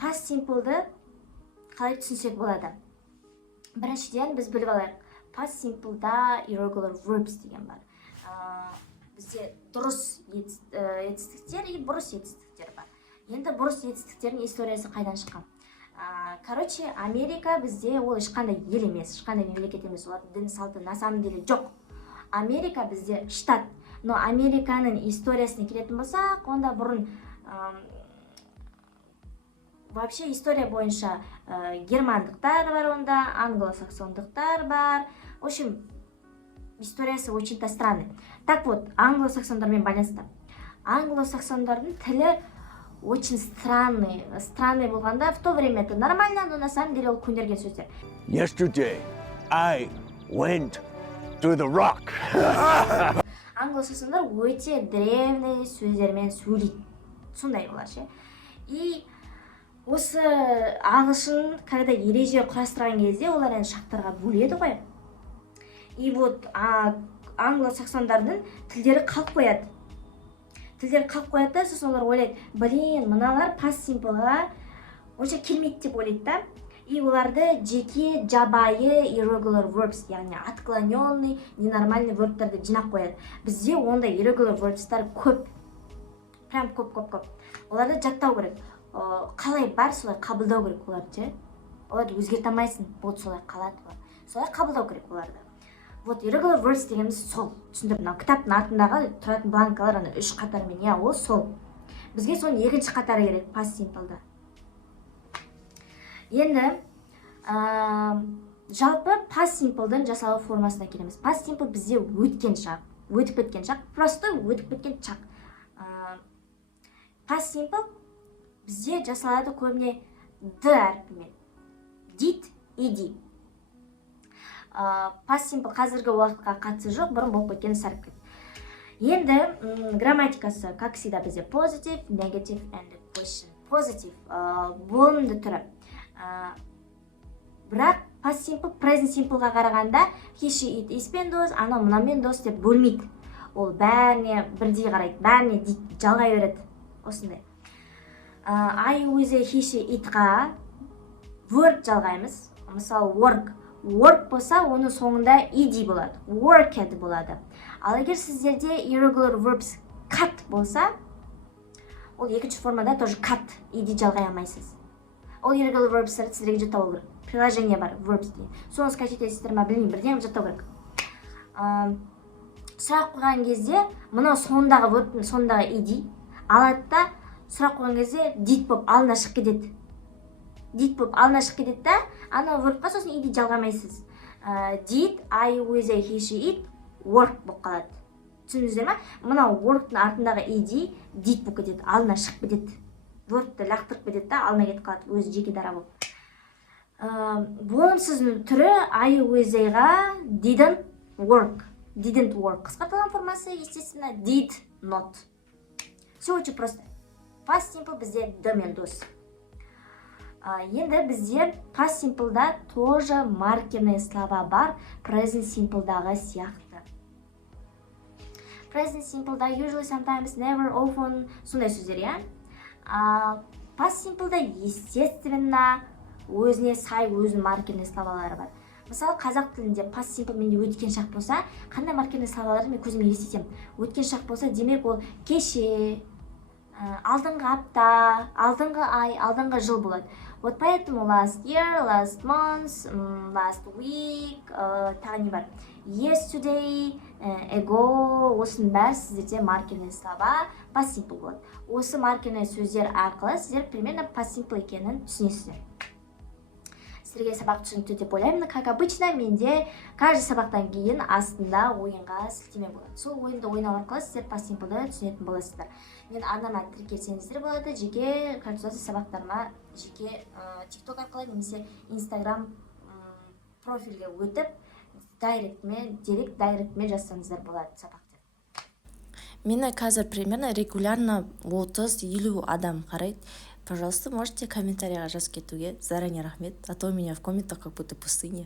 Past simple'ды қалай түсінсек болады? Біріншіден біз біліп алайық. Past simple'да irregular verbs деген бар. Бізде дұрыс етістіктер и бұрыс етістіктер бар. Енді бұрыс етістіктердің историясы қайдан шыққан? Короче, Америка бізде ол ешқандай ел емес, ешқандай мемлекет емес, олардың дін салты на самом деле жоқ. Америка бізде штат. Но Американың историясына келетін болсақ, онда бұрын вообще история бойынша германдықтар бар, онда англосаксондықтар бар. В общем, историясы очень-то странный. Так вот, англосаксондармен байланысты. Англосаксондардың тілі очень странный болғанда, в то время это нормально, но на самом деле ол көнерген сөздер. Yesterday, I went to the rock. Англосаксондар өте древний сөздермен сөйлейді. Сондай олар ше. И осы ағылшын, когда ереже құрастырған кезде, олар енді шақтарға бөледі ғой. И вот англосаксондардың тілдері қалып қояды. Да, сосын олар ойлайды, блин, мыналар past simpleға онша келмейді деп ойлайды да. И оларды жеке жабайы irregular verbs, яғни отклоненный, ненормальный вербтер деп жинап қояды. Бізде ондай irregular verbстар көп. Прям көп. Оларды жаттау керек. Қалай бар, солай қабылдау керек оларды. Оларды өзгерте алмайсың, болды солай қалады. Солай қабылдау керек оларды. Вот irregular verbs дегеніміз сол. Түсіндірдім. Кітаптың артындағы тұратын бланкалар ана 3 қатармен, я, ол сол. Бізге соның екінші қатары керек past simple'да. Енді жалпы past simple'дың жасалу формасына келеміз. Past simple бізде өткен шақ, өтіп кеткен шақ, просто өтіп кеткен шақ. Past simple бізде жасалады көбіне d әрпімен. Did, ed. Past simple қазіргі уақытқа қатысы жоқ, бұрын болып кеткен сарып кет. Енді грамматикасы, как всегда, бізде positive, negative and question. Positive болымды түрі. Бірақ past simple present simpleға қарағанда he, she, it, iспен дос, анау мынамен дос деп бөлмейді. Ол бәріне бірдей қарайды, бәріне дейді, жалғай береді. Осындай. I, өзі, he, she, itға word жалғаймыз. Мысалы work болса, оның соңында ed болады, worked болады. Ал егер сіздерде irregular verbs cut болса, ол екінші формада тоже cut, ed жалғай алмайсыз. Ол irregular verbстарды сіздерге жаттау керек. Приложение бар, verbs деген. Соны скачать етесіздер ма, білмеймін, бірден жаттау керек. Сұрақ қойған кезде, мынау соңындағы verbтің соңындағы ed алады да, сұрақ қойған кезде did болып алына шығып кетеді. Да, анау verbқа сосын ed жалғамайсыз. Did, I, өзі, he, she, it, work болып қалады. Түсіндіңіздер ма? Мынау work'тың артындағы ed did болып кетеді, алына шығып кетеді. Word'ті лақтырып кетеді да, алына кетіп қалады, өзі жеке дара болып. Болымсыздың түрі I, өзіға didn't work. Қысқартылған формасы, естественно, did not. Все очень просто. Past simple бізде d мен дос. Енді бізде past simple'да тоже маркерные слова бар, present simple'дағы сияқты. Present simple'да usually, sometimes, never, often, сондай сөздер, я? Past simple'да, естественно, өзіне сай, өзінің маркерные словалары бар. Мысалы, қазақ тілінде past simple менде өткен шақ болса, қандай маркерные словаларды мен көзіме елестетем. Өткен шақ болса, демек ол кеше, алдыңғы апта, алдыңғы ай, алдыңғы жыл болады. Вот поэтому last year, last month, last week, тағы не бар? Yesterday, ago, осының бәрі сіздерде маркерные слова past simple болады. Осы маркерные сөздер арқылы сіздер примерно past simple екенін түсінесіздер. Сіздерге сабақ түсінікті деп ойлаймын. Как обычно, менде каждый сабақтан кейін астында ойынға сілтеме болады. Сол ойынды ойнау арқылы сіздер past simple'ды түсінетін боласыздар. Мен арнама тіркелсеңіздер болады, жеке консультация сабақтарыма жеке TikTok арқылы немесе Instagram профильге өтіп, директме жазсаңыздар болады сабақты. Мені қазір примерно регулярно 30-50 адам қарайды. Пожалуйста, можете комментарийға жазып кетуге. Заранее рахмет, а то у меня в комментах как будто пустыня.